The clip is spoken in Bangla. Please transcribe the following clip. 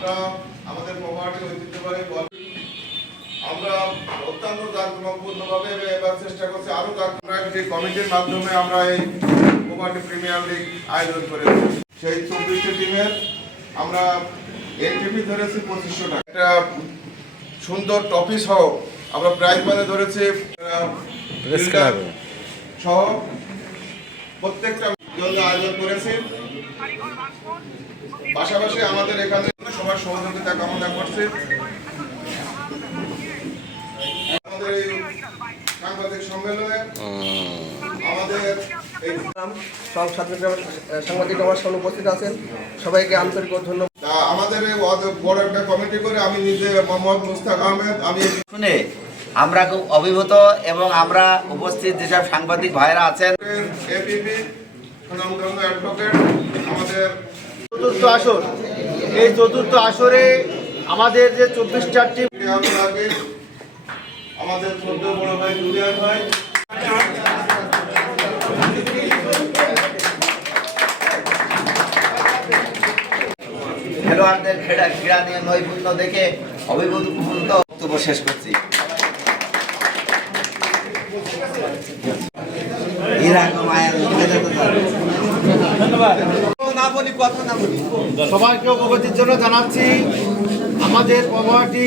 আমরা আমাদের প্রপার্টি ঐতিহ্যবাহী আমরা অত্যন্ত জাঁকজমকপূর্ণভাবে এবার চেষ্টা করছি আরো যে কমিটির মাধ্যমে আমরা এই প্রপার্টি প্রিমিয়ার লিগ আয়োজন করেছি। সেই 24টি টিমের আমরা এন্ট্রি ধরেছি 2500 টাকা। একটা সুন্দর ট্রফি সহ আমরা প্রাইজ মানি ধরেছি সহ প্রত্যেকটা জন্য আয়োজন করেছি। পাশাপাশি আমাদের এখানে সবার সহযোগিতা কামনা করছি। আমাদের এই সাংবাদিক সম্মেলনে আমাদের সব সাংবাদিক আমার সামনে উপস্থিত আছেন, সবাইকে আন্তরিক ধন্যবাদ। আমাদের এই বড় একটা কমিটি করে আমি নিজে মোহাম্মদ মুস্তাক আহমেদ আমি শুনে আমরা খুব অভিভূত এবং আমরা উপস্থিত যেসব সাংবাদিক ভাইরা আছেন এপিপি সুনামধন্য অ্যাডভোকেট আমাদের চতুর্থ আসর, এই চতুর্থ আসরে আমাদের যে 24টা টিম আমাদের ছোট বড় ভাই জুলিয়ান ভাই খেলোয়াড়দের ক্রীড়া নিয়ে নৈপুণ্য দেখে অভিভূত বক্তব্য শেষ করছি। সবাইকে অবগতির জন্য জানাচ্ছি আমাদের প্রপার্টি